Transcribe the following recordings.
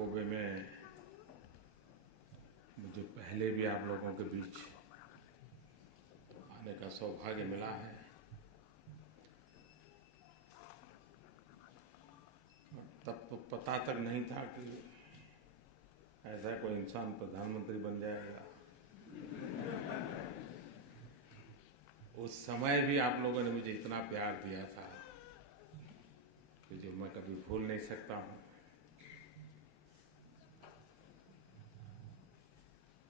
Kobe में मुझे पहले भी आप लोगों के बीच आने का सौभाग्य मिला है। तब तो पता तक नहीं था कि ऐसा कोई इंसान प्रधानमंत्री बन जाएगा। उस समय भी आप लोगों ने मुझे इतना प्यार दिया था कि जो मैं कभी भूल नहीं सकता हूँ।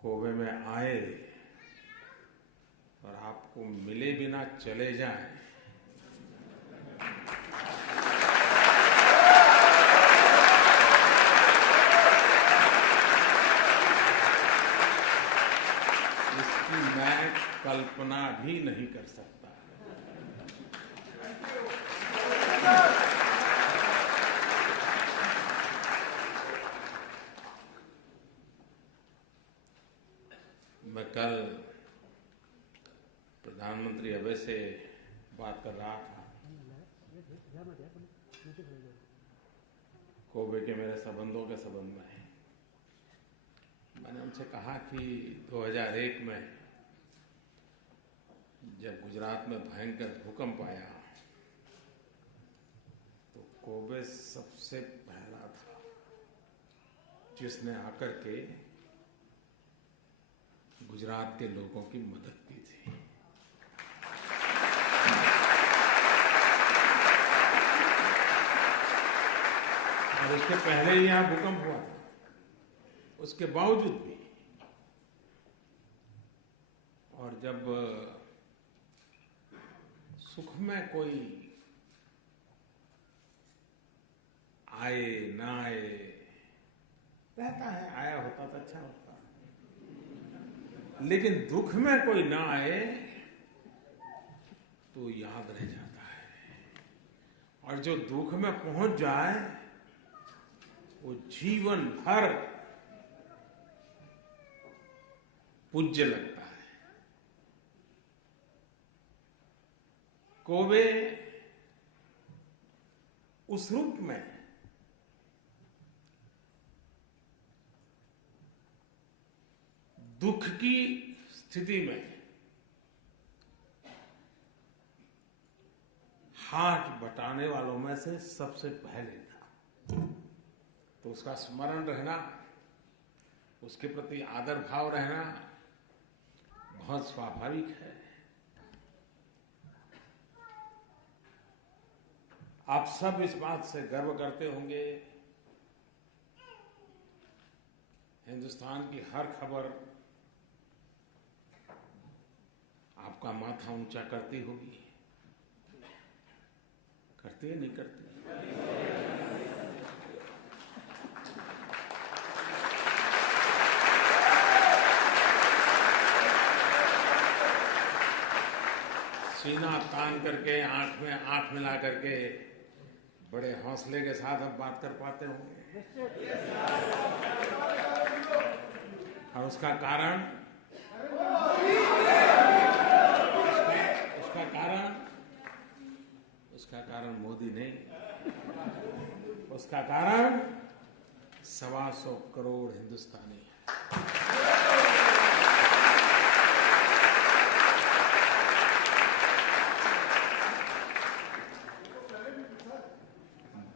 कोबे में आए और आपको मिले बिना चले जाएं, इसकी मैं कल्पना भी नहीं कर सकता। मैं कल प्रधानमंत्री अबे से बात कर रहा था। कोबे के मेरे संबंधों के संबंध में मैंने उनसे कहा कि 2001 में जब गुजरात में भयंकर भूकंप आया तो कोबे सबसे पहला था जिसने आकर के गुजरात के लोगों की मदद की थी। और उसके पहले ही यहां भूकंप हुआ था। उसके बावजूद भी और जब सुख में कोई आए ना आए, रहता है, आया होता तो अच्छा होता, लेकिन दुख में कोई ना आए तो याद रह जाता है। और जो दुख में पहुंच जाए वो जीवन भर पूज्य लगता है। कोबे उस रूप में दुख की स्थिति में हाथ बटाने वालों में से सबसे पहले था। तो उसका स्मरण रहना, उसके प्रति आदर भाव रहना बहुत स्वाभाविक है। आप सब इस बात से गर्व करते होंगे, हिंदुस्तान की हर खबर आपका माथा ऊंचा करती होगी। करती है नहीं करती? सीना तान करके आंख में आंख मिला करके बड़े हौसले के साथ अब बात कर पाते होंगे। और उसका कारण मोदी नहीं, उसका कारण 125 करोड़ हिंदुस्तानी है।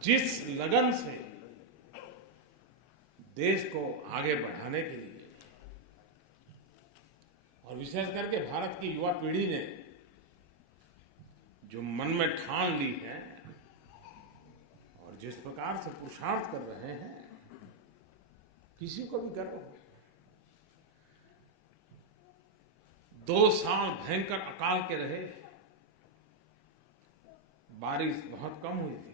जिस लगन से देश को आगे बढ़ाने के लिए और विशेष करके भारत की युवा पीढ़ी ने जो मन में ठान ली है और जिस प्रकार से पुरुषार्थ कर रहे हैं, किसी को भी गर्व हो। 2 साल भयंकर अकाल के रहे, बारिश बहुत कम हुई थी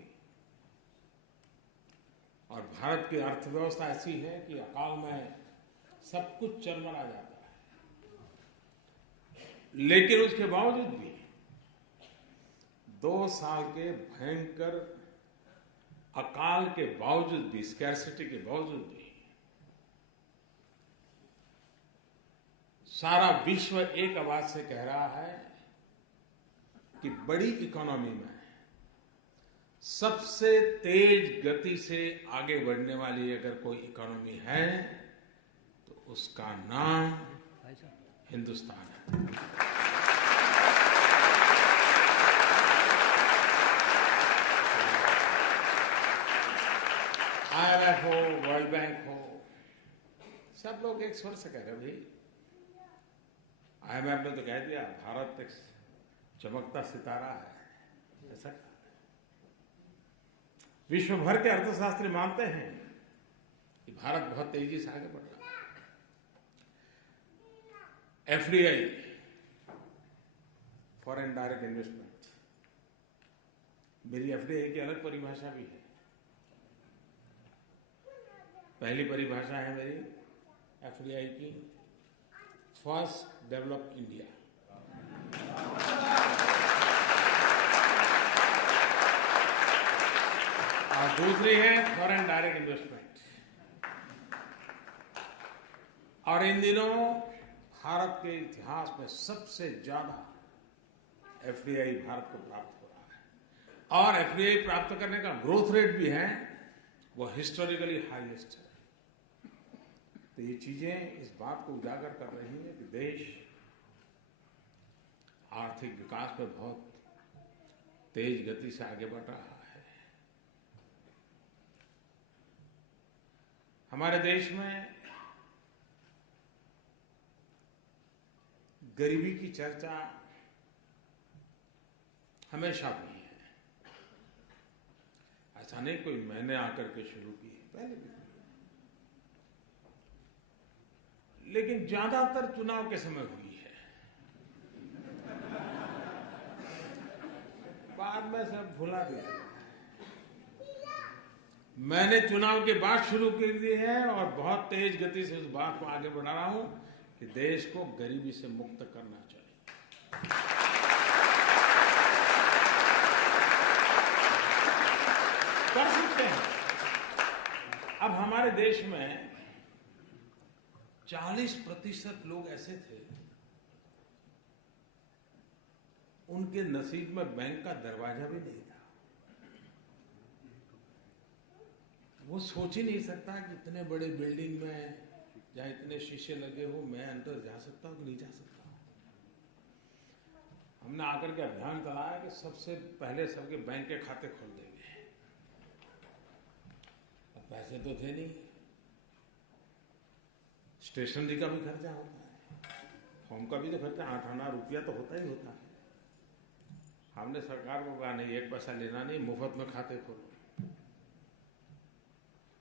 और भारत की अर्थव्यवस्था ऐसी है कि अकाल में सब कुछ चरमरा जाता है। लेकिन उसके बावजूद भी 2 साल के भयंकर अकाल के बावजूद भी, स्कैर्सिटी के बावजूद भी सारा विश्व एक आवाज से कह रहा है कि बड़ी इकोनॉमी में सबसे तेज गति से आगे बढ़ने वाली अगर कोई इकोनॉमी है तो उसका नाम हिंदुस्तान है। IMF हो, वर्ल्ड बैंक हो, सब लोग एक स्वर से कह रहे भाई, IMF ने तो कह दिया भारत एक चमकता सितारा है, ऐसा। विश्व भर के अर्थशास्त्री मानते हैं कि भारत बहुत तेजी से आगे बढ़ रहा है। FDI, फॉरेन डायरेक्ट इन्वेस्टमेंट, मेरी FDI की अलग परिभाषा भी है। पहली परिभाषा है मेरी FDI की, फर्स्ट डेवलप इंडिया। और दूसरी है फॉरेन डायरेक्ट इन्वेस्टमेंट। और इन दिनों भारत के इतिहास में सबसे ज्यादा FDI भारत को प्राप्त हो रहा है, और FDI प्राप्त करने का ग्रोथ रेट भी है, वो हिस्टोरिकली हाईएस्ट है। तो ये चीजें इस बात को उजागर कर रही है कि देश आर्थिक विकास में बहुत तेज गति से आगे बढ़ रहा है। हमारे देश में गरीबी की चर्चा हमेशा हुई है। ऐसा नहीं कोई मैंने आकर के शुरू की है, पहले भी। लेकिन ज्यादातर चुनाव के समय हुई है, बाद में सब भुला दिया। मैंने चुनाव के बाद शुरू कर दी है और बहुत तेज गति से उस बात को आगे बढ़ा रहा हूं कि देश को गरीबी से मुक्त करना चाहिए। कर सकते हैं। अब हमारे देश में 40% लोग ऐसे थे, उनके नसीब में बैंक का दरवाजा भी नहीं था। वो सोच ही नहीं सकता कि इतने बड़े बिल्डिंग में जहां इतने शीशे लगे हो, मैं अंदर जा सकता हूं कि नहीं जा सकता। हमने आकर के अभियान चलाया कि सबसे पहले सबके बैंक के खाते खोल देंगे। अब पैसे तो थे नहीं, स्टेशनरी का भी खर्चा होता है, फॉर्म का भी तो खर्चा, 8 आना रुपया तो होता ही होता है। हमने सरकार को कहा नहीं, 1 पैसा लेना नहीं, मुफ्त में खाते खोलो।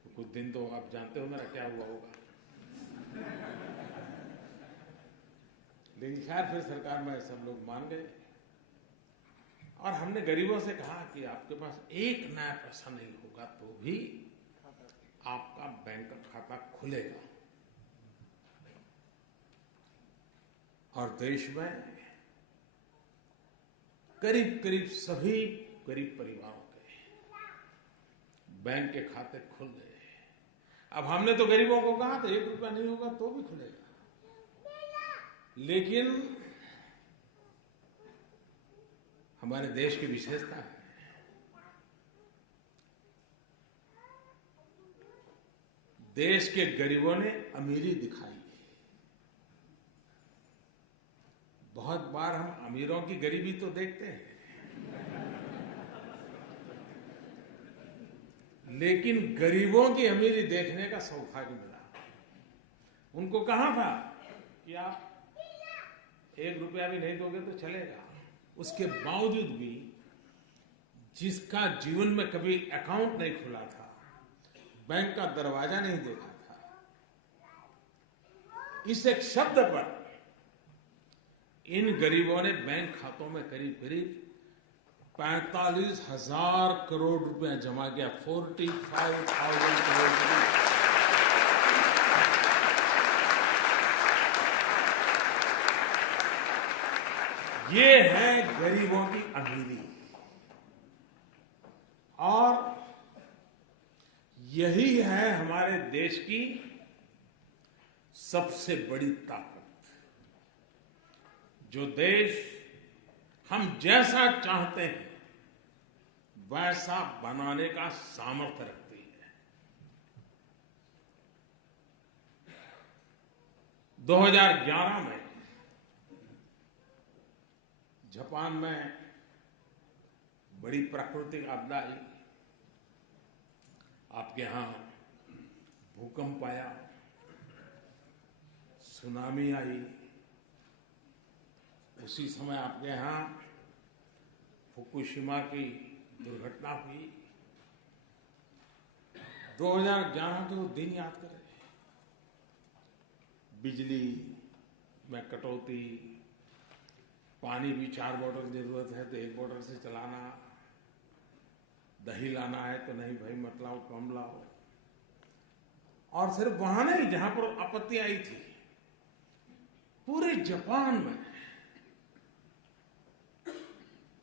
तो कुछ दिन तो आप जानते हो मेरा क्या हुआ होगा। लेकिन खैर फिर सरकार में सब लोग मान गए, और हमने गरीबों से कहा कि आपके पास 1 नया पैसा नहीं होगा तो भी आपका बैंक का खाता खुलेगा। और देश में करीब करीब सभी गरीब परिवारों के बैंक के खाते खुल गए। अब हमने तो गरीबों को कहा था 1 रुपया नहीं होगा तो भी खुलेगा, लेकिन हमारे देश की विशेषता है, देश के गरीबों ने अमीरी दिखाई। बहुत बार हम अमीरों की गरीबी तो देखते हैं, लेकिन गरीबों की अमीरी देखने का सौभाग्य मिला। उनको कहा था कि आप 1 रुपया भी नहीं दोगे तो चलेगा। उसके बावजूद भी जिसका जीवन में कभी अकाउंट नहीं खुला था, बैंक का दरवाजा नहीं देखा था, इस एक शब्द पर इन गरीबों ने बैंक खातों में करीब करीब 45,000 करोड़ रुपया जमा किया। 45,000 करोड़ रुपया। ये है गरीबों की अमीरी, और यही है हमारे देश की सबसे बड़ी ताकत। जो देश हम जैसा चाहते हैं वैसा बनाने का सामर्थ्य रखती है। 2011 में जापान में बड़ी प्राकृतिक आपदा आई। आपके यहां भूकंप आया, सुनामी आई। उसी समय आपके यहां फुकुशिमा की दुर्घटना हुई। 2011 के वो दिन याद करें। बिजली में कटौती, पानी भी 4 बोतल जरूरत है तो 1 बोतल से चलाना, दही लाना है तो नहीं भाई मत लाओ, कम लाओ। और सिर्फ वहां नहीं जहां पर आपत्ति आई थी, पूरे जापान में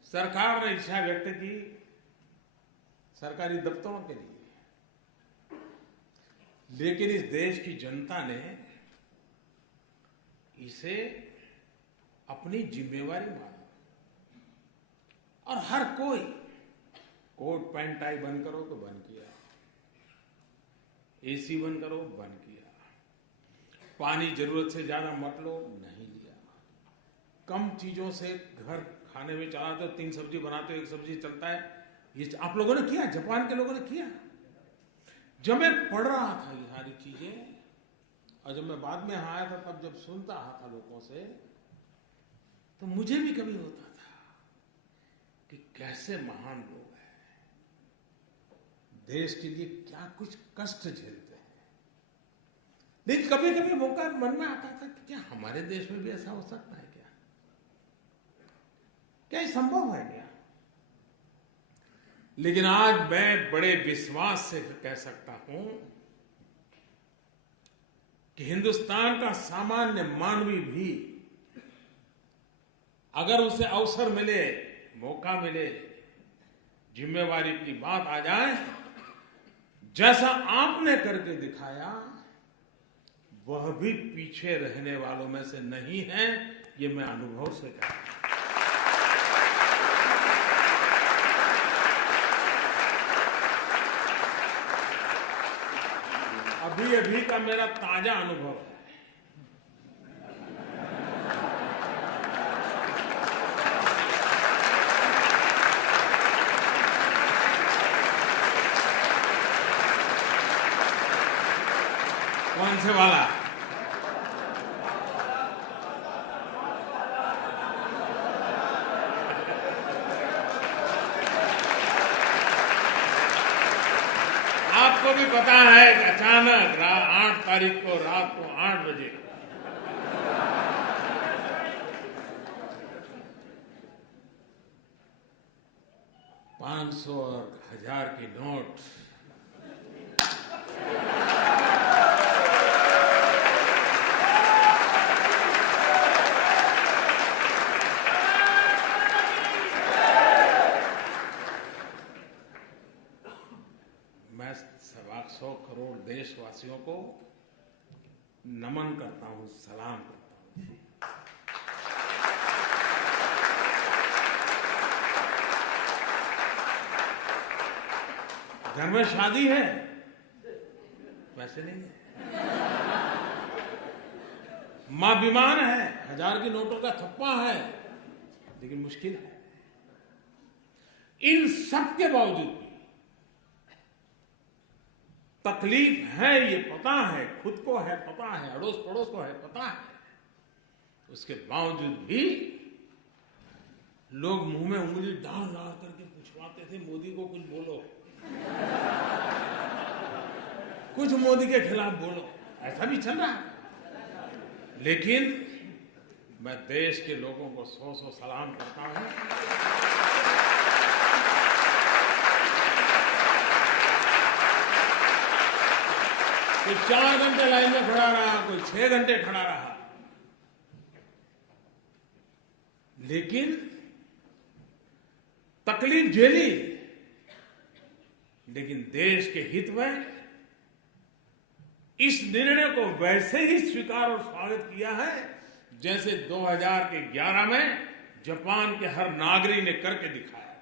सरकार ने इच्छा व्यक्त की सरकारी दफ्तरों के लिए, लेकिन इस देश की जनता ने इसे अपनी जिम्मेवारी माना और हर कोई कोट पैंट टाई बंद करो तो बंद किया, एसी बंद करो बंद किया, पानी जरूरत से ज्यादा मत लो नहीं लिया, कम चीजों से घर खाने में चलाते हो 3 सब्जी बनाते हो 1 सब्जी चलता है, ये आप लोगों ने किया, जापान के लोगों ने किया। जब मैं पढ़ रहा था ये सारी चीजें और जब मैं बाद में यहां आया था तब जब सुनता था लोगों से तो मुझे भी कभी होता था कि कैसे महान लोग हैं, देश के लिए क्या कुछ कष्ट झेलते हैं। लेकिन कभी कभी मौका मन में आता था कि क्या हमारे देश में भी ऐसा हो सकता है, क्या ये संभव है क्या? लेकिन आज मैं बड़े विश्वास से कह सकता हूं कि हिंदुस्तान का सामान्य मानवी भी अगर उसे अवसर मिले, मौका मिले, जिम्मेवारी की बात आ जाए, जैसा आपने करके दिखाया, वह भी पीछे रहने वालों में से नहीं है, ये मैं अनुभव से कहता हूं। अभी का मेरा ताजा अनुभव है। कौन से वाला? आपको भी पता है कि अचानक 8 तारीख को रात को 8 बजे $500 और 1000 के नोट मैं 125 करोड़ देशवासियों को नमन करता हूं, सलाम करता हूं। घर में शादी है, वैसे नहीं है। मां बीमार है, 1000 के नोटों का थप्पा है, लेकिन मुश्किल है। इन सब के बावजूद भी तकलीफ है, ये पता है, खुद को है पता है, अड़ोस पड़ोस को है पता है, उसके बावजूद भी लोग मुंह में उंगली डाल डाल करके पूछवाते थे, मोदी को कुछ बोलो, कुछ मोदी के खिलाफ बोलो, ऐसा भी चल रहा है। लेकिन मैं देश के लोगों को 100 सलाम करता हूं। कोई 4 घंटे लाइन में खड़ा रहा, कोई 6 घंटे खड़ा रहा, लेकिन तकलीफ झेली, लेकिन देश के हित में इस निर्णय को वैसे ही स्वीकार और स्वागत किया है जैसे 2011 में जापान के हर नागरिक ने करके दिखाया।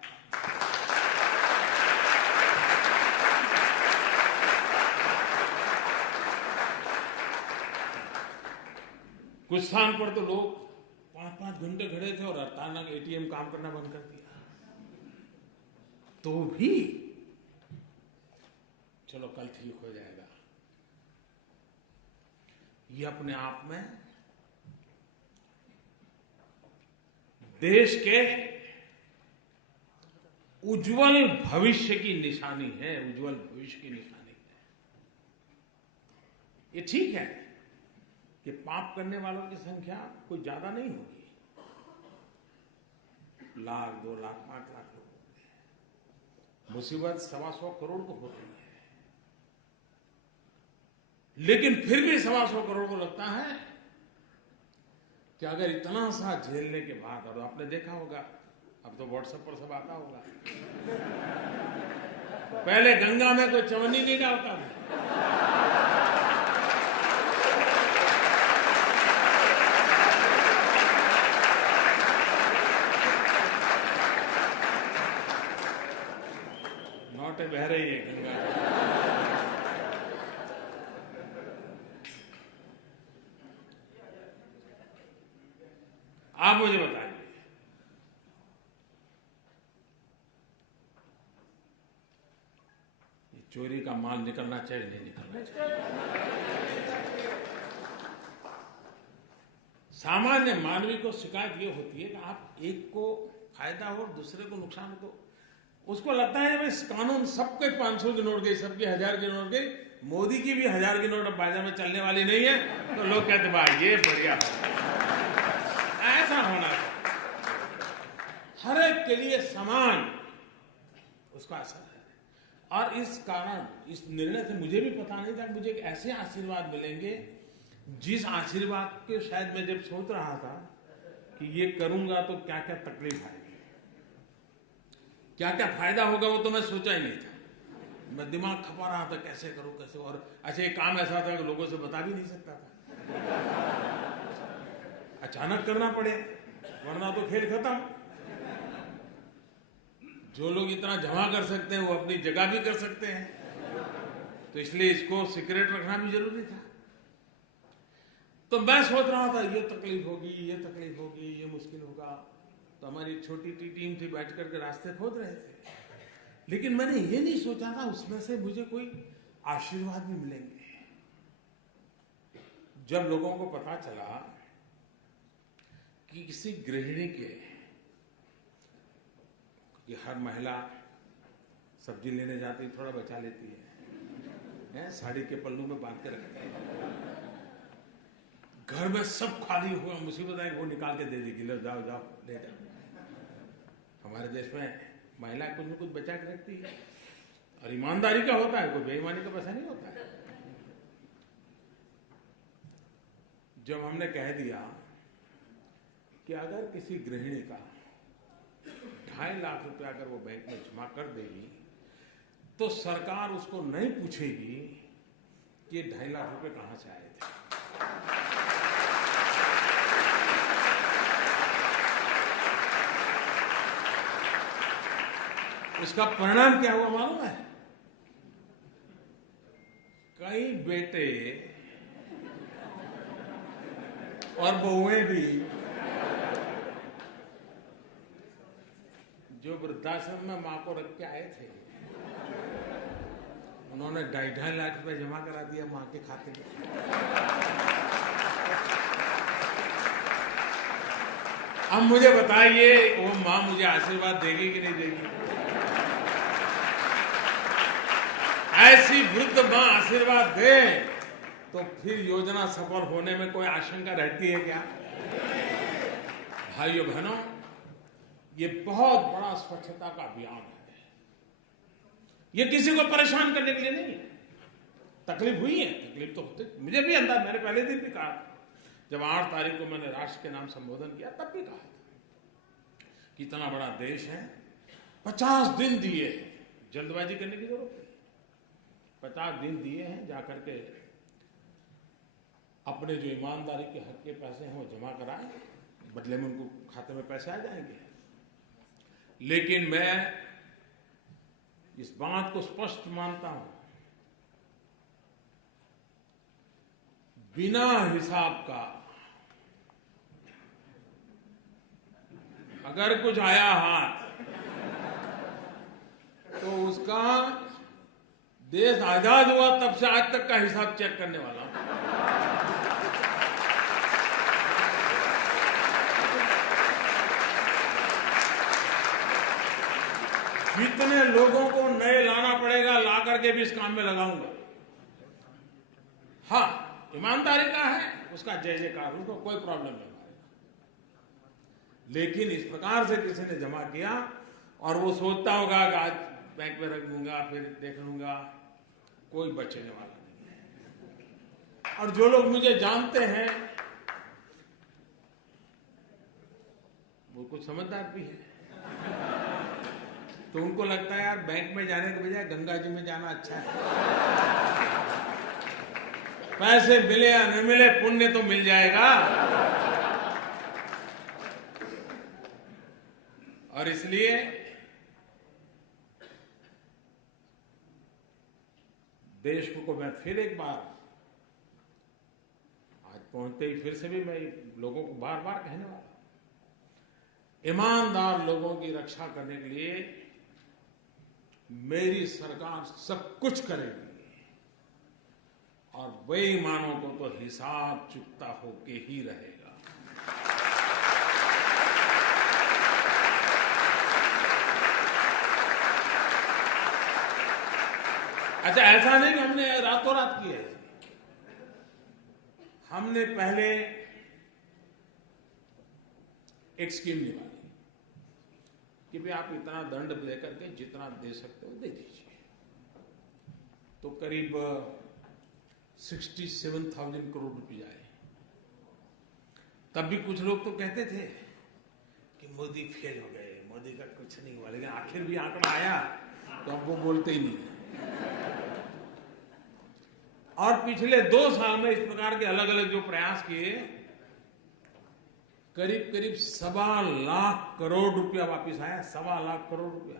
कुछ स्थान पर तो लोग 5-5 घंटे खड़े थे और अचानक एटीएम काम करना बंद कर दिया। तो भी चलो कल ठीक हो जाएगा, ये अपने आप में देश के उज्जवल भविष्य की निशानी है, उज्जवल भविष्य की निशानी है। ये ठीक है कि पाप करने वालों की संख्या कोई ज्यादा नहीं होगी, 1 लाख, 2 लाख, 5 लाख लोग होंगे। मुसीबत 125 करोड़ को हो रही है, लेकिन फिर भी 125 करोड़ को लगता है कि अगर इतना सा झेलने के बाद, और आपने देखा होगा अब तो व्हाट्सएप पर सब आता होगा, पहले गंगा में कोई चवन्नी नहीं डालता था, नौटे बह रही है गंगा। आप मुझे बताइए, चोरी का माल निकलना चाहिए नहीं निकलना चाहिए? सामान्य मानवी को शिकायत ये होती है कि आप एक को फायदा हो और दूसरे को नुकसान हो, उसको लगता है भाई कानून सबके 500 की नोट गई, सबके 1000 की नोट गई, मोदी की भी 1000 की नोट अब बाजार में चलने वाली नहीं है, तो लोग कहते भाई ये बढ़िया है। ऐसा होना चाहिए, हर एक के लिए समान उसका असर है। और इस कारण, इस निर्णय से मुझे भी पता नहीं था कि मुझे ऐसे आशीर्वाद मिलेंगे, जिस आशीर्वाद के शायद मैं जब सोच रहा था कि ये करूंगा तो क्या क्या तकलीफ आएगी, क्या क्या फायदा होगा, वो तो मैं सोचा ही नहीं था। मैं दिमाग खपा रहा था कैसे करूं कैसे, और अच्छा ये काम ऐसा था कि लोगों से बता भी नहीं सकता था, अचानक करना पड़े वरना तो खेल खत्म। जो लोग इतना जमा कर सकते हैं वो अपनी जगह भी कर सकते हैं, तो इसलिए इसको सीक्रेट रखना भी जरूरी था। तो मैं सोच रहा था ये तकलीफ होगी, ये तकलीफ होगी, ये मुश्किल होगा, तो हमारी छोटी सी टीम थी, बैठ करके रास्ते खोद रहे थे, लेकिन मैंने ये नहीं सोचा था उसमें से मुझे कोई आशीर्वाद भी मिलेंगे। जब लोगों को पता चला कि किसी गृहिणी के, कि हर महिला सब्जी लेने जाती थोड़ा बचा लेती है, साड़ी के पल्लू में बांध के रखती है, घर में सब खाली हुआ, मुसीबत आई वो निकाल के दे देगी, लो जाओ जाओ ले जाओ। हमारे देश में महिला कुछ न कुछ बचा के रखती है, और ईमानदारी का होता है, कोई बेईमानी का पैसा नहीं होता है। जब हमने कह दिया कि अगर किसी गृहिणी का 2.5 लाख रुपया अगर वो बैंक में जमा कर देगी तो सरकार उसको नहीं पूछेगी कि 2.5 लाख रुपए कहां से आए थे। उसका परिणाम क्या हुआ मालूम है? कई बेटे और बहुएं भी जो वृद्धाश्रम में मां को रख के आए थे, उन्होंने 2.5 लाख रुपए जमा करा दिया मां के खाते में। अब मुझे बताइए वो मां मुझे आशीर्वाद देगी कि नहीं देगी? ऐसी वृद्ध मां आशीर्वाद दे तो फिर योजना सफल होने में कोई आशंका रहती है क्या? भाइयों बहनों, ये बहुत बड़ा स्वच्छता का अभियान है। ये किसी को परेशान करने के लिए नहीं है। तकलीफ हुई है, तकलीफ तो होती, मुझे भी अंदाज, मैंने पहले दिन भी कहा था, जब 8 तारीख को मैंने राष्ट्र के नाम संबोधन किया तब भी कहा था कि इतना बड़ा देश है, 50 दिन दिए, जल्दबाजी करने की जरूरत नहीं, 50 दिन दिए हैं, जाकर के अपने जो ईमानदारी के हक के पैसे हैं वो जमा कराएं, बदले में उनको खाते में पैसे आ जाएंगे। लेकिन मैं इस बात को स्पष्ट मानता हूं, बिना हिसाब का अगर कुछ आया हाथ तो उसका देश आजाद हुआ तब से आज तक का हिसाब चेक करने वाला हूं। जितने लोगों को नए लाना पड़ेगा ला करके भी इस काम में लगाऊंगा। हाँ, ईमानदारी का है, उसका जय जयकार, उसको कोई प्रॉब्लम नहीं। लेकिन इस प्रकार से किसी ने जमा किया और वो सोचता होगा कि आज बैंक में रख लूंगा फिर देख लूंगा, कोई बचने वाला नहीं है। और जो लोग मुझे जानते हैं वो कुछ समझदार भी है, तो उनको लगता है यार बैंक में जाने के बजाय गंगा जी में जाना अच्छा है। पैसे मिले या न मिले, पुण्य तो मिल जाएगा। और इसलिए देश को मैं फिर एक बार, आज पहुंचते ही फिर से भी मैं लोगों को बार बार कहने वाला, ईमानदार लोगों की रक्षा करने के लिए मेरी सरकार सब कुछ करेगी और बेईमानों को तो हिसाब चुकता होके ही रहेगा। अच्छा, ऐसा नहीं कि हमने रातों रात किया है। हमने पहले एक स्कीम निकाली कि भाई आप इतना दंड दे करके जितना दे सकते हो दे दीजिए। तो करीब 67,000 करोड़ रुपए आए। तब भी कुछ लोग तो कहते थे कि मोदी फेल हो गए, मोदी का कुछ नहीं हुआ, लेकिन आखिर भी आंकड़ा आया तो अब वो बोलते ही नहीं है। और पिछले 2 साल में इस प्रकार के अलग अलग जो प्रयास किए, करीब करीब 1.25 लाख करोड़ रुपया वापस आया। 1.25 लाख करोड़ रुपया।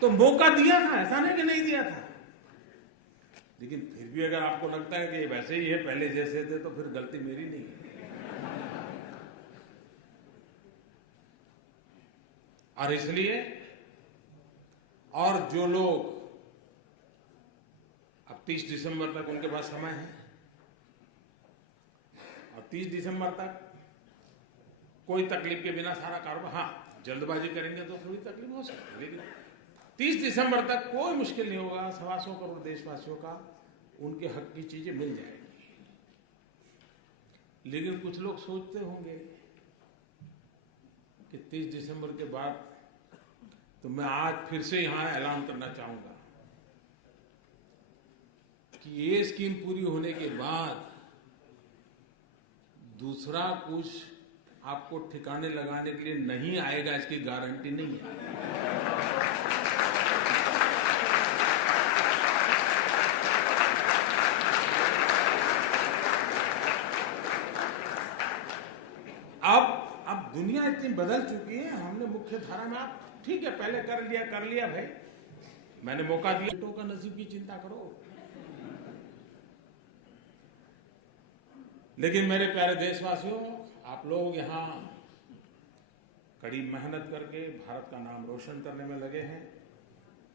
तो मौका दिया था, ऐसा नहीं कि नहीं दिया था, लेकिन फिर भी अगर आपको लगता है कि वैसे ही है पहले जैसे थे, तो फिर गलती मेरी नहीं है। और इसलिए, और जो लोग अब 30 दिसंबर तक उनके पास समय है, और 30 दिसंबर तक कोई तकलीफ के बिना सारा कारोबार, हाँ जल्दबाजी करेंगे तो थोड़ी तकलीफ हो सकती है, लेकिन 30 दिसंबर तक कोई मुश्किल नहीं होगा। 125 करोड़ देशवासियों का उनके हक की चीजें मिल जाएंगी। लेकिन कुछ लोग सोचते होंगे कि 30 दिसंबर के बाद, तो मैं आज फिर से यहां ऐलान करना चाहूंगा कि ये स्कीम पूरी होने के बाद दूसरा कुछ आपको ठिकाने लगाने के लिए नहीं आएगा, इसकी गारंटी नहीं है। अब दुनिया इतनी बदल चुकी है, हमने मुख्य धारा में, आप ठीक है पहले कर लिया भाई, मैंने मौका दिया, बेटों का नसीब की चिंता करो। लेकिन मेरे प्यारे देशवासियों, आप लोग यहां कड़ी मेहनत करके भारत का नाम रोशन करने में लगे हैं।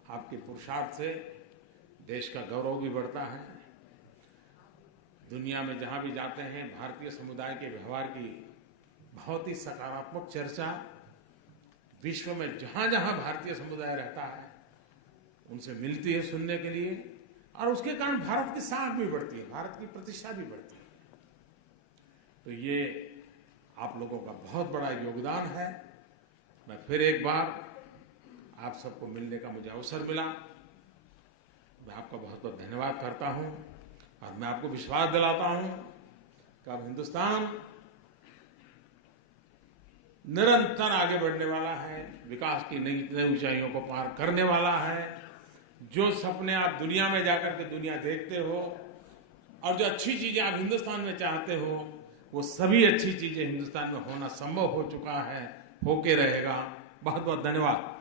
आपके पुरुषार्थ से देश का गौरव भी बढ़ता है। दुनिया में जहां भी जाते हैं, भारतीय समुदाय के व्यवहार की बहुत ही सकारात्मक चर्चा विश्व में जहां जहां भारतीय समुदाय रहता है उनसे मिलती है सुनने के लिए, और उसके कारण भारत की साख भी बढ़ती है, भारत की प्रतिष्ठा भी बढ़ती है। तो ये आप लोगों का बहुत बड़ा योगदान है। मैं फिर एक बार आप सबको मिलने का मुझे अवसर मिला, मैं आपका बहुत बहुत धन्यवाद करता हूं, और मैं आपको विश्वास दिलाता हूं कि अब हिंदुस्तान निरंतर आगे बढ़ने वाला है, विकास की नई ऊंचाइयों को पार करने वाला है। जो सपने आप दुनिया में जाकर के दुनिया देखते हो, और जो अच्छी चीजें आप हिंदुस्तान में चाहते हो, वो सभी अच्छी चीजें हिंदुस्तान में होना संभव हो चुका है, होके रहेगा। बहुत बहुत धन्यवाद।